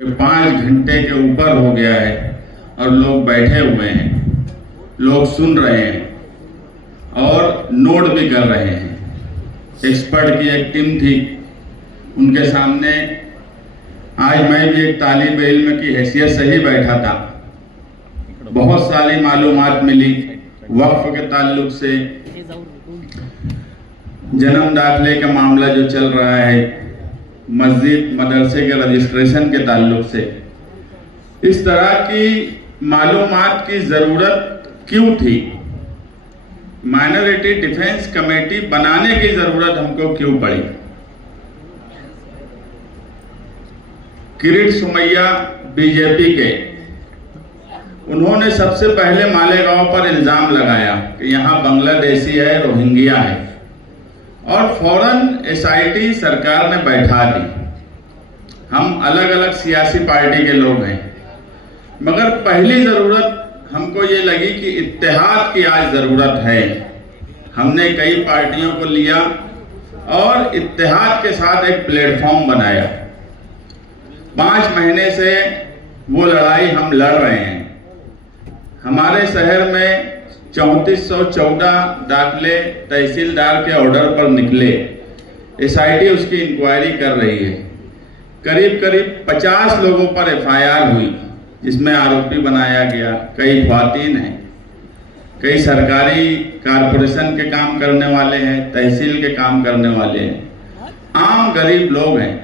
5 घंटे के ऊपर हो गया है और लोग बैठे हुए हैं, लोग सुन रहे हैं और नोट भी कर रहे हैं। एक्सपर्ट की एक टीम थी, उनके सामने आज मैं भी एक तालिब इल्म की हैसियत से ही बैठा था। बहुत सारी मालूमात मिली वक्फ के ताल्लुक से, जन्म दाखिले का मामला जो चल रहा है, मस्जिद मदरसे के रजिस्ट्रेशन के ताल्लुक से। इस तरह की मालूमात की ज़रूरत क्यों थी? माइनॉरिटी डिफेंस कमेटी बनाने की ज़रूरत हमको क्यों पड़ी? किरीट सोमैया बीजेपी के, उन्होंने सबसे पहले मालेगांव पर इल्ज़ाम लगाया कि यहाँ बांग्लादेशी है, रोहिंग्या है, और फौरन एसआईटी सरकार ने बैठा दी। हम अलग अलग सियासी पार्टी के लोग हैं, मगर पहली ज़रूरत हमको ये लगी कि इत्तेहाद की आज ज़रूरत है। हमने कई पार्टियों को लिया और इत्तेहाद के साथ एक प्लेटफॉर्म बनाया। 5 महीने से वो लड़ाई हम लड़ रहे हैं। हमारे शहर में 3414 दाखिले तहसीलदार के ऑर्डर पर निकले। एसआईटी उसकी इंक्वायरी कर रही है। करीब 50 लोगों पर एफआईआर हुई, जिसमें आरोपी बनाया गया। कई ख्वातीन हैं, कई सरकारी कारपोरेशन के काम करने वाले हैं, तहसील के काम करने वाले हैं, आम गरीब लोग हैं,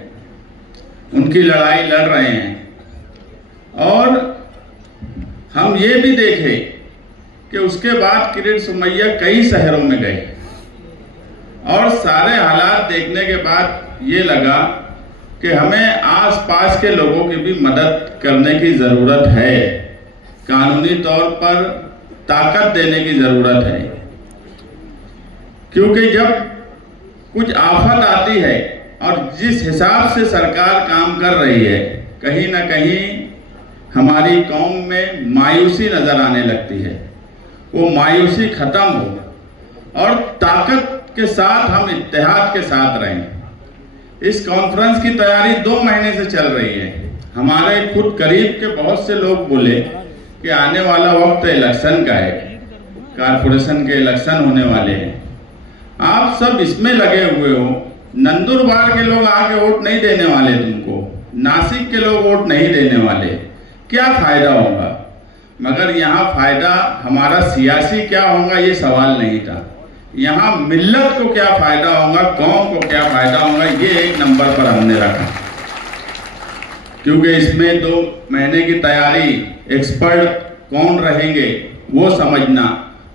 उनकी लड़ाई लड़ रहे हैं। और हम ये भी देखे कि उसके बाद किरीट सोमैया कई शहरों में गए और सारे हालात देखने के बाद ये लगा कि हमें आसपास के लोगों की भी मदद करने की ज़रूरत है। कानूनी तौर पर ताकत देने की ज़रूरत है, क्योंकि जब कुछ आफत आती है और जिस हिसाब से सरकार काम कर रही है, कहीं ना कहीं हमारी कौम में मायूसी नज़र आने लगती है। वो मायूसी खत्म हो और ताकत के साथ हम इत्तेहाद के साथ रहें। इस कॉन्फ्रेंस की तैयारी 2 महीने से चल रही है। हमारे खुद करीब के बहुत से लोग बोले कि आने वाला वक्त इलेक्शन का है, कारपोरेशन के इलेक्शन होने वाले हैं, आप सब इसमें लगे हुए हो। नंदुरबार के लोग आके वोट नहीं देने वाले तुमको, नासिक के लोग वोट नहीं देने वाले, क्या फायदा होगा? मगर यहाँ फायदा हमारा सियासी क्या होगा ये सवाल नहीं था। यहाँ मिल्लत को क्या फायदा होगा, कौम को क्या फायदा होगा, ये एक नंबर पर हमने रखा। क्योंकि इसमें 2 महीने की तैयारी, एक्सपर्ट कौन रहेंगे वो समझना,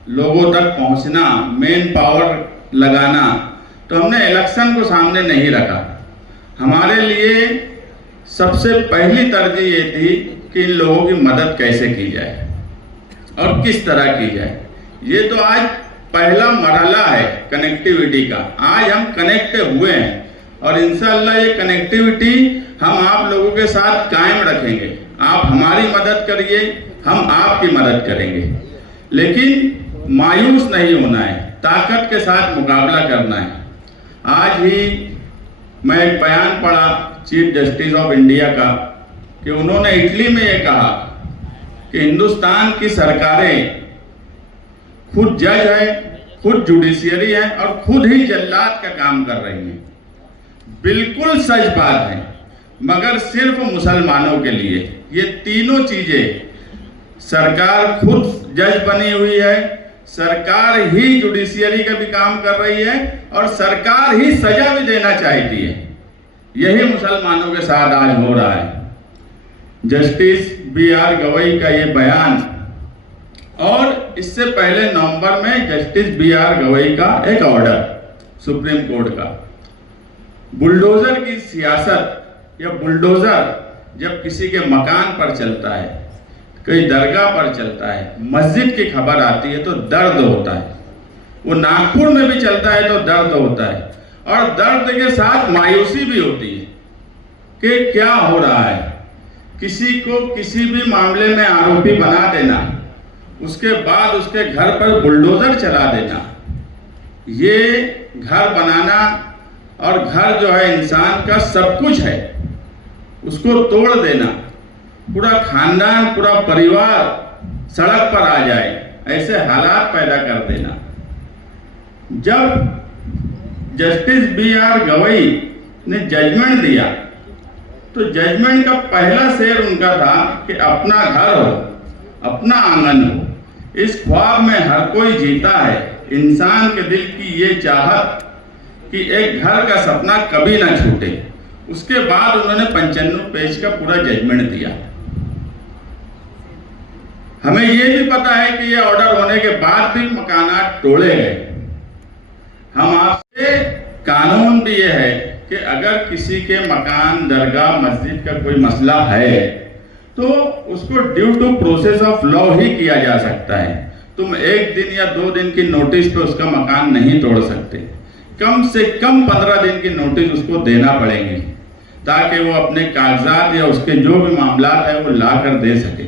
लोगों तक पहुँचना, मेन पावर लगाना, तो हमने इलेक्शन को सामने नहीं रखा। हमारे लिए सबसे पहली तरजीह ये थी कि इन लोगों की मदद कैसे की जाए और किस तरह की जाए। ये तो आज पहला मरहला है कनेक्टिविटी का। आज हम कनेक्ट हुए हैं और इंशाअल्लाह ये कनेक्टिविटी हम आप लोगों के साथ कायम रखेंगे। आप हमारी मदद करिए, हम आपकी मदद करेंगे, लेकिन मायूस नहीं होना है, ताकत के साथ मुकाबला करना है। आज ही मैं एक बयान पढ़ा चीफ जस्टिस ऑफ इंडिया का, कि उन्होंने इटली में ये कहा कि हिंदुस्तान की सरकारें खुद जज है, खुद जुडिशियरी है और खुद ही जल्लाद का काम कर रही हैं। बिल्कुल सच बात है, मगर सिर्फ मुसलमानों के लिए। ये तीनों चीजें, सरकार खुद जज बनी हुई है, सरकार ही जुडिशियरी का भी काम कर रही है और सरकार ही सजा भी देना चाहती है। यही मुसलमानों के साथ आज हो रहा है। जस्टिस BR गवई का ये बयान, और इससे पहले नवंबर में जस्टिस BR गवई का एक ऑर्डर सुप्रीम कोर्ट का। बुलडोजर की सियासत या बुलडोजर जब किसी के मकान पर चलता है, कई दरगाह पर चलता है, मस्जिद की खबर आती है तो दर्द होता है। वो नागपुर में भी चलता है तो दर्द होता है, और दर्द के साथ मायूसी भी होती है कि क्या हो रहा है। किसी को किसी भी मामले में आरोपी बना देना, उसके बाद उसके घर पर बुलडोजर चला देना, ये घर बनाना और घर जो है इंसान का सब कुछ है। उसको तोड़ देना, पूरा खानदान, पूरा परिवार सड़क पर आ जाए, ऐसे हालात पैदा कर देना। जब जस्टिस B.R. गवई ने जजमेंट दिया तो जजमेंट का पहला शेर उनका था कि अपना घर हो, अपना आंगन हो। इस ख्वाब में हर कोई जीता है, इंसान के दिल की ये चाहत कि एक घर का सपना कभी ना छूटे। उसके बाद उन्होंने 95 पेज का पूरा जजमेंट दिया। हमें ये भी पता है कि ये ऑर्डर होने के बाद भी मकानात तोड़े गए। हम आपसे कानून भी ये है कि अगर किसी के मकान, दरगाह, मस्जिद का कोई मसला है तो उसको due to process of law ही किया जा सकता है। तुम 1 दिन या 2 दिन की नोटिस पे उसका मकान नहीं तोड़ सकते, कम से कम 15 दिन की नोटिस उसको देना पड़ेगी ताकि वो अपने कागजात या उसके जो भी मामला है वो ला कर दे सके।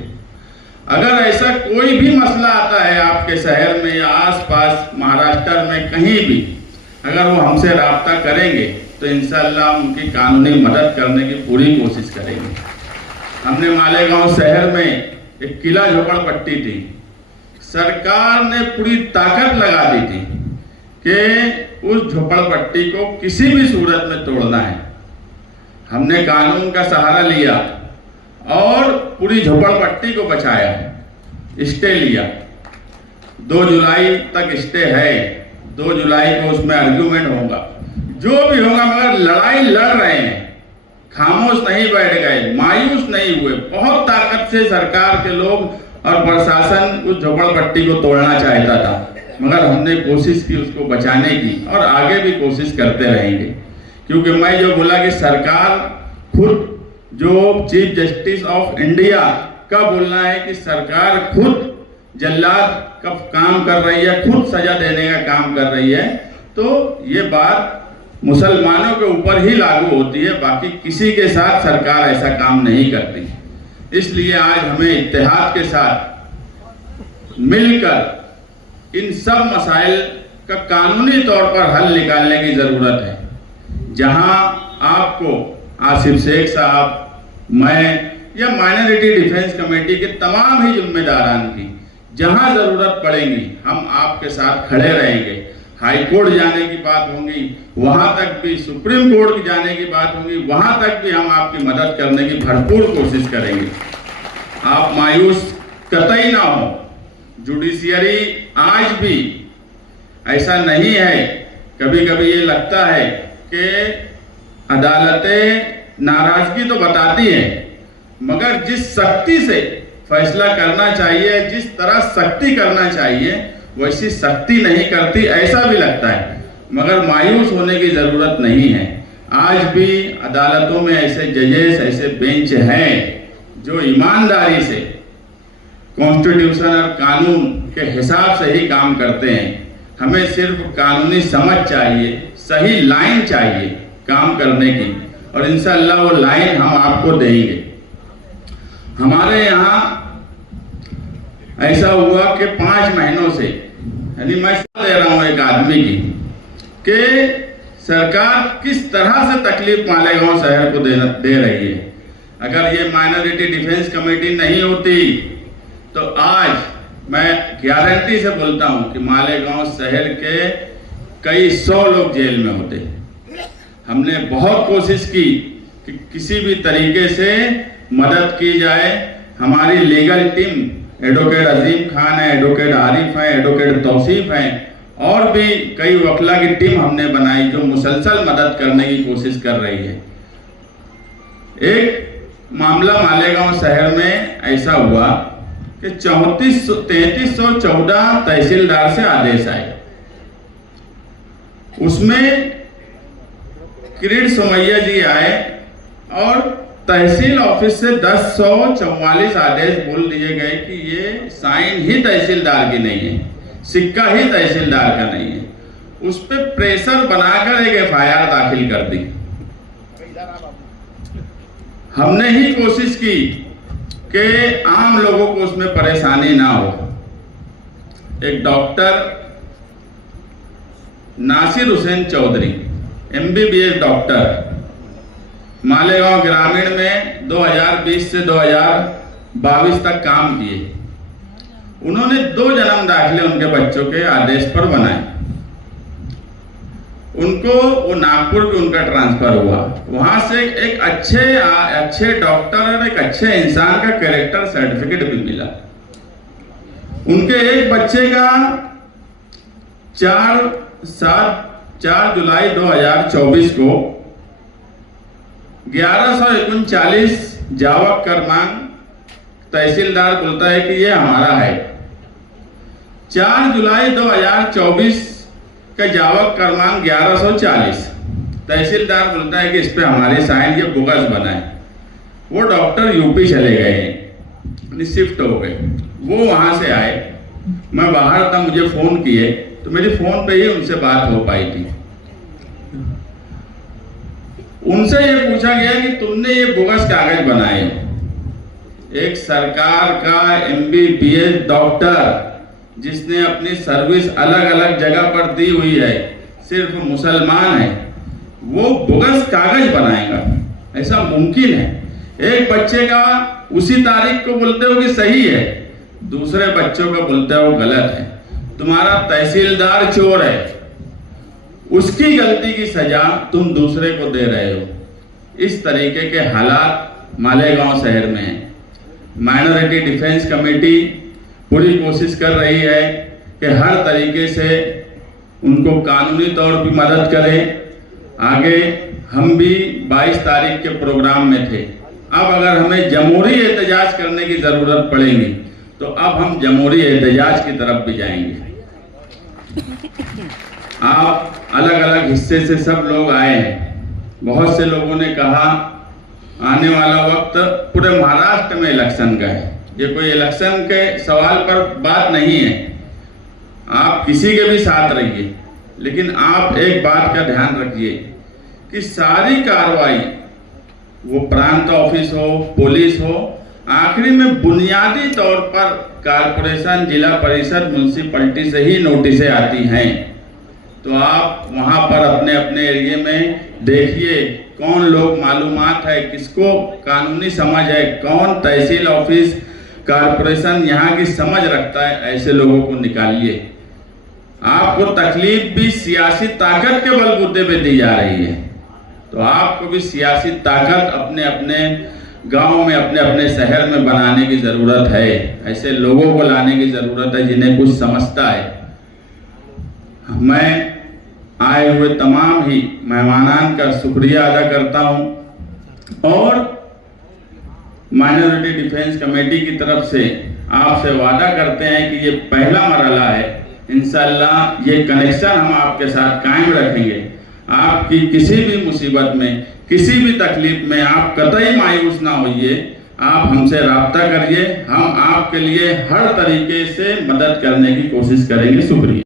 अगर ऐसा कोई भी मसला आता है आपके शहर में या आसपास महाराष्ट्र में कहीं भी, अगर वो हमसे राब्ता करेंगे तो इंशाअल्लाह हम उनकी कानूनी मदद करने की पूरी कोशिश करेंगे। हमने मालेगांव शहर में एक किला झोपड़पट्टी थी, सरकार ने पूरी ताकत लगा दी थी कि उस झोपड़पट्टी को किसी भी सूरत में तोड़ना है। हमने कानून का सहारा लिया और पूरी झोपड़पट्टी को बचाया, स्टे लिया। 2 जुलाई तक स्टे है, 2 जुलाई को उसमें आर्ग्यूमेंट होगा, जो भी होगा, मगर लड़ाई लड़ रहे हैं, खामोश नहीं बैठ गए, मायूस नहीं हुए। बहुत ताकत से सरकार के लोग और प्रशासन उस झोपड़पट्टी को तोड़ना चाहता था, मगर हमने कोशिश की उसको बचाने की और आगे भी कोशिश करते रहेंगे। क्योंकि मैं जो बोला कि सरकार खुद, जो चीफ जस्टिस ऑफ इंडिया का बोलना है कि सरकार खुद जल्लाद का काम कर रही है, खुद सजा देने का काम कर रही है, तो ये बात मुसलमानों के ऊपर ही लागू होती है, बाकी किसी के साथ सरकार ऐसा काम नहीं करती। इसलिए आज हमें इत्तेहाद के साथ मिलकर इन सब मसाइल का कानूनी तौर पर हल निकालने की जरूरत है। जहां आपको आसिफ शेख साहब, मैं या माइनॉरिटी डिफेंस कमेटी के तमाम ही जिम्मेदारान की जहां जरूरत पड़ेगी हम आपके साथ खड़े रहेंगे। हाई कोर्ट जाने की बात होगी, वहां तक भी सुप्रीम कोर्ट की जाने की बात होगी, वहां तक भी हम आपकी मदद करने की भरपूर कोशिश करेंगे। आप मायूस कतई ना हो। जुडिशियरी आज भी ऐसा नहीं है, कभी कभी ये लगता है कि अदालतें नाराजगी तो बताती हैं, मगर जिस सख्ती से फैसला करना चाहिए, जिस तरह सख्ती करना चाहिए, वैसी सख्ती नहीं करती, ऐसा भी लगता है। मगर मायूस होने की जरूरत नहीं है। आज भी अदालतों में ऐसे जजेस, ऐसे बेंच हैं जो ईमानदारी से कॉन्स्टिट्यूशन और कानून के हिसाब से ही काम करते हैं। हमें सिर्फ कानूनी समझ चाहिए, सही लाइन चाहिए काम करने की, और इंशाअल्लाह वो लाइन हम आपको देंगे। हमारे यहाँ ऐसा हुआ कि 5 महीनों से, यानी मैं दे रहा हूं एक आदमी की, कि सरकार किस तरह से तकलीफ मालेगांव शहर को दे रही है। अगर ये माइनॉरिटी डिफेंस कमेटी नहीं होती तो आज मैं गारंटी से बोलता हूं कि मालेगांव शहर के कई 100 लोग जेल में होते। हमने बहुत कोशिश की कि किसी भी तरीके से मदद की जाए। हमारी लीगल टीम, एडवोकेट अजीम खान है, एडवोकेट आरिफ है, एडवोकेट तौसीफ है, और भी कई वकला की टीम हमने बनाई जो मुसलसल मदद करने की कोशिश कर रही है। एक मामला मालेगांव शहर में ऐसा हुआ कि 3314 तहसीलदार से आदेश आए, उसमें किरीट सोमैया जी आए और तहसील ऑफिस से 1044 आदेश बोल दिए गए कि ये साइन ही तहसीलदार की नहीं है, सिक्का ही तहसीलदार का नहीं है। उस पर प्रेशर बनाकर एक FIR दाखिल कर दी। हमने ही कोशिश की कि आम लोगों को उसमें परेशानी ना हो। एक doctor Nasir Hussain Chaudhary, MBBS doctor, Malegaon ग्रामीण में 2020 से 2022 तक काम किए। उन्होंने 2 जन्म दाखिले उनके बच्चों के आदेश पर बनाए। उनको वो नागपुर में उनका ट्रांसफर हुआ। वहां से एक अच्छे डॉक्टर और एक अच्छे इंसान का कैरेक्टर सर्टिफिकेट भी मिला। उनके एक बच्चे का 4 जुलाई 2024 को 1139 जावक क्रमांक तहसीलदार बोलता है कि ये हमारा है। 4 जुलाई 2024 का जावक क्रमांक 1140 तहसीलदार बोलता है कि इस पे हमारी साइन, ये बोगस बना है। वो डॉक्टर यूपी चले गए हैं, शिफ्ट हो गए। वो वहां से आए, मैं बाहर था, मुझे फोन किए तो मेरी फोन पे ही उनसे बात हो पाई थी। उनसे ये पूछा गया कि तुमने ये बोगस कागज बनाए। एक सरकार का MBBS डॉक्टर जिसने अपनी सर्विस अलग अलग जगह पर दी हुई है, सिर्फ मुसलमान है, वो बोगस कागज बनाएगा? ऐसा मुमकिन है? एक बच्चे का उसी तारीख को बोलते हो कि सही है, दूसरे बच्चों को बोलते हो गलत है। तुम्हारा तहसीलदार चोर है, उसकी गलती की सजा तुम दूसरे को दे रहे हो। इस तरीके के हालात मालेगांव शहर में है। माइनॉरिटी डिफेंस कमेटी पूरी कोशिश कर रही है कि हर तरीके से उनको कानूनी तौर पर मदद करें। आगे हम भी 22 तारीख के प्रोग्राम में थे। अब अगर हमें जमहूरी एहतजाज करने की जरूरत पड़ेगी तो अब हम जमहूरी एहतजाज की तरफ भी जाएंगे। आप अलग अलग हिस्से से सब लोग आए हैं। बहुत से लोगों ने कहा आने वाला वक्त पूरे महाराष्ट्र में इलेक्शन का है। ये कोई इलेक्शन के सवाल पर बात नहीं है। आप किसी के भी साथ रहिए, लेकिन आप एक बात का ध्यान रखिए कि सारी कार्रवाई, वो प्रांत ऑफिस हो, पुलिस हो, आखिरी में बुनियादी तौर पर कारपोरेशन, जिला परिषद, म्युनिसिपैलिटी से ही नोटिसें आती हैं। तो आप वहां पर अपने अपने एरिया में देखिए कौन लोग मालूमात है, किसको कानूनी समझ है, कौन तहसील ऑफिस, कारपोरेशन यहाँ की समझ रखता है, ऐसे लोगों को निकालिए। आपको तकलीफ भी सियासी ताकत के बलबूते पे दी जा रही है, तो आपको भी सियासी ताकत अपने अपने गांव में, अपने अपने शहर में बनाने की जरूरत है। ऐसे लोगों को लाने की जरूरत है जिन्हें कुछ समझता है। मैं आए हुए तमाम ही मेहमानान का शुक्रिया अदा करता हूं और माइनॉरिटी डिफेंस कमेटी की तरफ से आपसे वादा करते हैं कि ये पहला मरहला है। इंशाअल्लाह ये कनेक्शन हम आपके साथ कायम रखेंगे। आपकी किसी भी मुसीबत में, किसी भी तकलीफ में आप कतई मायूस ना होइए। आप हमसे राब्ता करिए, हम आपके लिए हर तरीके से मदद करने की कोशिश करेंगे। शुक्रिया।